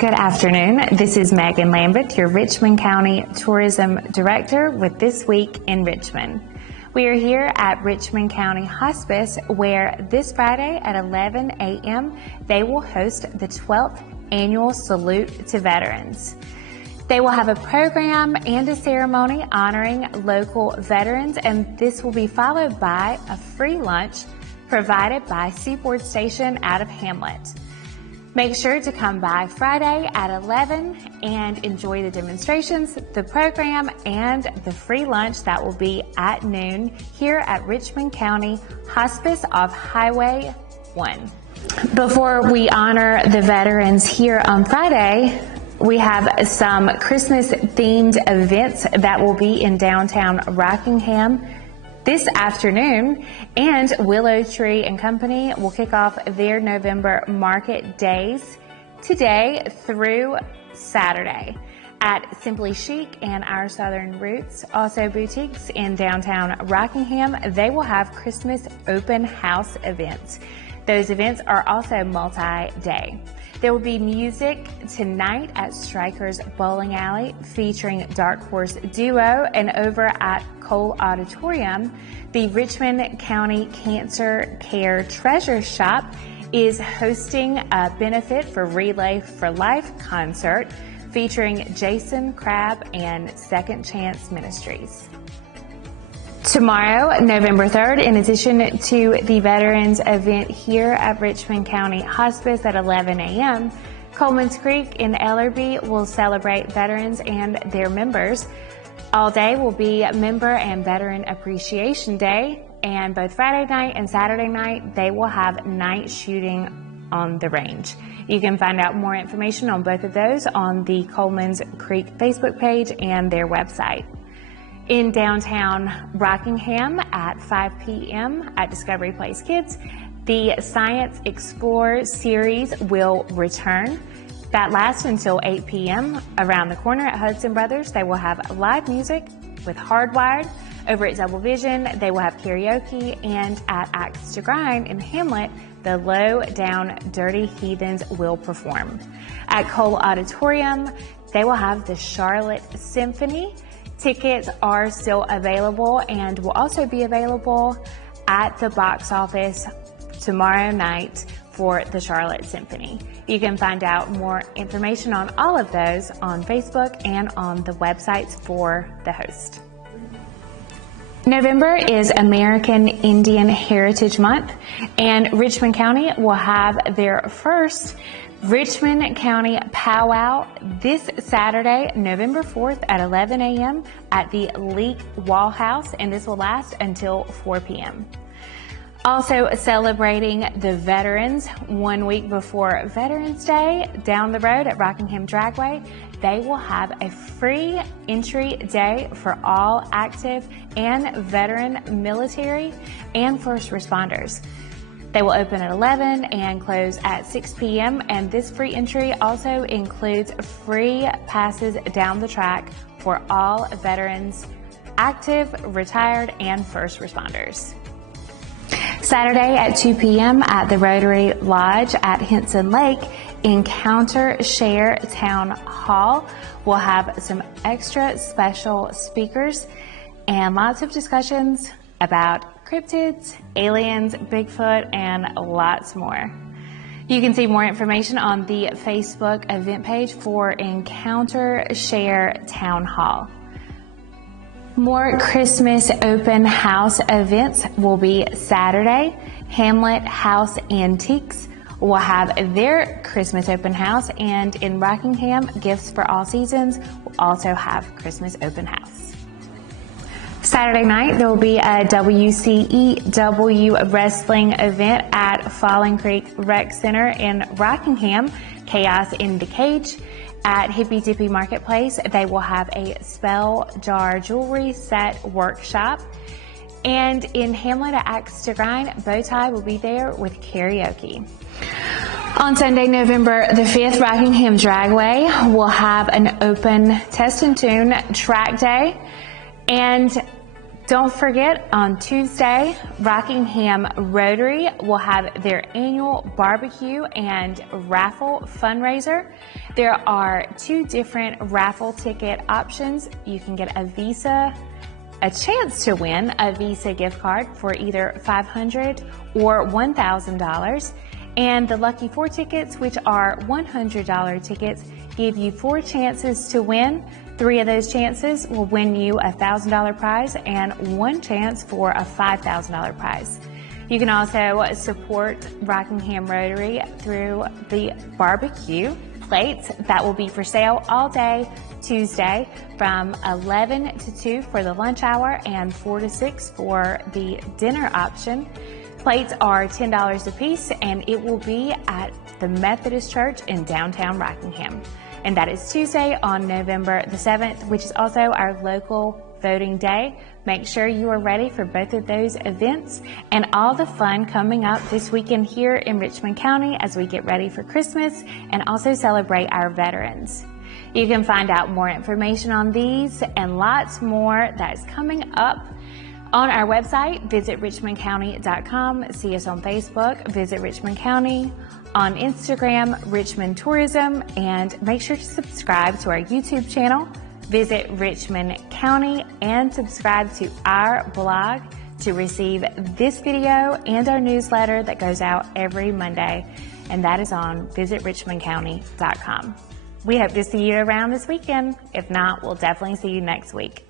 Good afternoon. This is Megan Lambert, your Richmond County Tourism Director with This Week in Richmond. We are here at Richmond County Hospice, where this Friday at 11 a.m. they will host the 12th Annual Salute to Veterans. They will have a program and a ceremony honoring local veterans, and this will be followed by a free lunch provided by Seaboard Station out of Hamlet. Make sure to come by Friday at 11 and enjoy the demonstrations, the program, and the free lunch that will be at noon here at Richmond County Hospice off Highway 1. Before we honor the veterans here on Friday, we have some Christmas-themed events that will be in downtown Rockingham this afternoon, and Willow Tree and Company will kick off their November market days today through Saturday at Simply Chic and Our Southern Roots, also boutiques in downtown Rockingham. They will have Christmas open house events. Those events are also multi-day. There will be music tonight at Stryker's Bowling Alley featuring Dark Horse Duo, and over at Auditorium, the Richmond County Cancer Care Treasure Shop is hosting a benefit for Relay for Life concert featuring Jason, Crabb, and Second Chance Ministries. Tomorrow, November 3rd, in addition to the Veterans event here at Richmond County Hospice at 11 a.m., Coleman's Creek in Ellerby will celebrate veterans and their members. All day will be Member and Veteran Appreciation Day, and both Friday night and Saturday night, they will have night shooting on the range. You can find out more information on both of those on the Coleman's Creek Facebook page and their website. In downtown Rockingham at 5 p.m. at Discovery Place Kids, the Science Explore series will return. That lasts until 8 p.m. Around the corner at Hudson Brothers, they will have live music with Hardwired. Over at Double Vision, they will have karaoke, and at Axe to Grind in Hamlet, the Low Down Dirty Heathens will perform. At Auditorium, they will have the Charlotte Symphony. Tickets are still available and will also be available at the box office tomorrow night for the Charlotte Symphony. You can find out more information on all of those on Facebook and on the websites for the host. November is American Indian Heritage Month, and Richmond County will have their first Richmond County Powwow this Saturday, November 4th at 11 a.m. at the Leak Wall House, and this will last until 4 p.m. Also celebrating the veterans 1 week before Veterans Day, down the road at Rockingham Dragway, they will have a free entry day for all active and veteran military and first responders. They will open at 11 and close at 6 p.m. and this free entry also includes free passes down the track for all veterans, active, retired, and first responders. Saturday at 2 p.m. at the Rotary Lodge at Henson Lake, Encounter Share Town Hall will have some extra special speakers and lots of discussions about cryptids, aliens, Bigfoot, and lots more. You can see more information on the Facebook event page for Encounter Share Town Hall. More Christmas open house events will be Saturday. Hamlet House Antiques will have their Christmas open house, and in Rockingham, Gifts for All Seasons will also have Christmas open house. Saturday night, there will be a WCEW wrestling event at Falling Creek Rec Center in Rockingham, Chaos in the Cage. At Hippy Dippy Marketplace, they will have a spell jar jewelry set workshop. And in Hamlet at Axe to Grind, Bowtie will be there with karaoke. On Sunday, November the 5th, Rockingham Dragway will have an open test and tune track day. And Don't forget, on Tuesday, Rockingham Rotary will have their annual barbecue and raffle fundraiser. There are 2 different raffle ticket options. You can get a chance to win a Visa gift card for either $500 or $1,000. And the Lucky 4 tickets, which are $100 tickets, give you 4 chances to win. 3 of those chances will win you a $1,000 prize and 1 chance for a $5,000 prize. You can also support Rockingham Rotary through the barbecue plates that will be for sale all day Tuesday from 11 to 2 for the lunch hour and 4 to 6 for the dinner option. Plates are $10 a piece, and it will be at the Methodist Church in downtown Rockingham. And that is Tuesday on November the 7th, which is also our local voting day. Make sure you are ready for both of those events and all the fun coming up this weekend here in Richmond County as we get ready for Christmas and also celebrate our veterans. You can find out more information on these and lots more that is coming up on our website. Visit richmondcounty.com. See us on Facebook. Visit Richmond County. On Instagram, Richmond Tourism. And make sure to subscribe to our YouTube channel. Visit Richmond County and subscribe to our blog to receive this video and our newsletter that goes out every Monday. And that is on visitrichmondcounty.com. We hope to see you around this weekend. If not, we'll definitely see you next week.